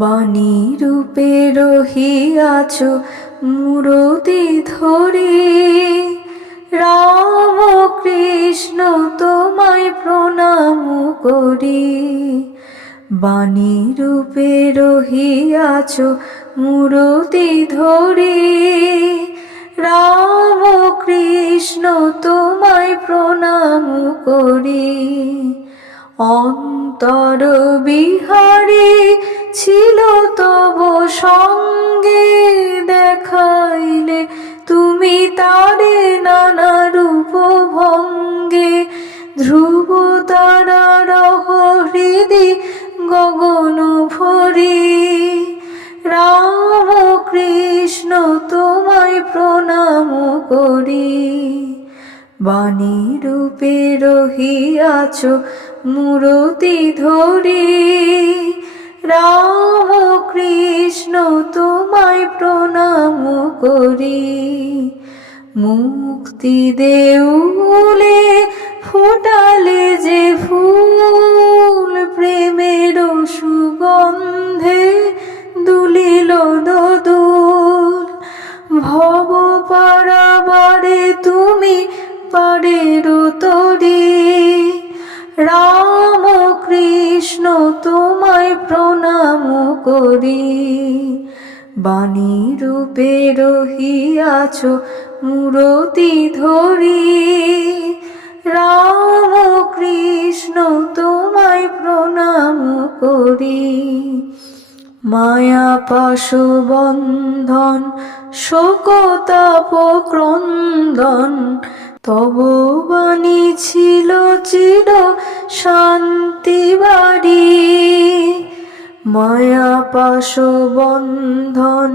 বাণী রূপে রহিয়াছ মূরতি ধরে, রাম কৃষ্ণ তোমায় প্রণাম করি। বাণী রূপে রহিয়াছ মূরতি ধরে, রাম কৃষ্ণ তোমায় প্রণাম করি। অন্তর বিহারী ছিল তব সঙ্গে, দেখাইলে তুমি তারে নানা রূপ ভঙ্গে। ধ্রুব তারার হৃদি গগন ভরি, রাম কৃষ্ণ তোমায় প্রণাম করি। বাণী রূপে রহিয়াছ মূরতি ধরি, রাম কৃষ্ণ তোমায় প্রণাম করি। মুক্তি দেউলে ফোটালে যে ফুল, প্রেমের সুগন্ধে দুলিল দোদুল। ভব পারাবারে তুমি পারের তরি, রাম কৃষ্ণ তোমায় প্রণাম করি। বাণী রূপে রহিয়াছ মূরতি ধরি, রাম কৃষ্ণ তোমায় প্রণাম করি। মায়া পাশ বন্ধন শোকতাপ ক্রন্দন, তব বাণী ছিল চির শান্তি বাড়ি। মায়া পাশ বন্ধন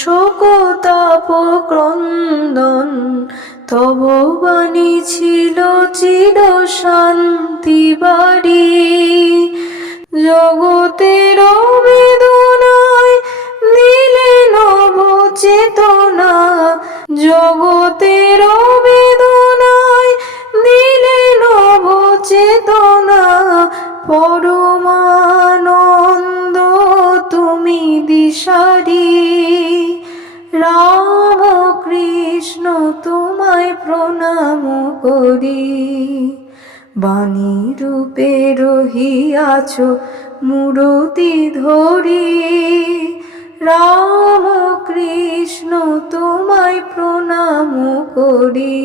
শোকতাপ ক্রন্দন, তব বাণী ছিল চির শান্তি বাড়ি। জগতের বেদনায় দিলে নব চেতনা, জগতের বেদনায় দিলে নব চেতনা। পরমানন্দ তুমি দিশারি, রাম কৃষ্ণ তোমায় প্রণাম করি। বাণী রূপে রহিয়াছ মূরতি ধরি, রাম কৃষ্ণ তোমায় প্রণাম করি।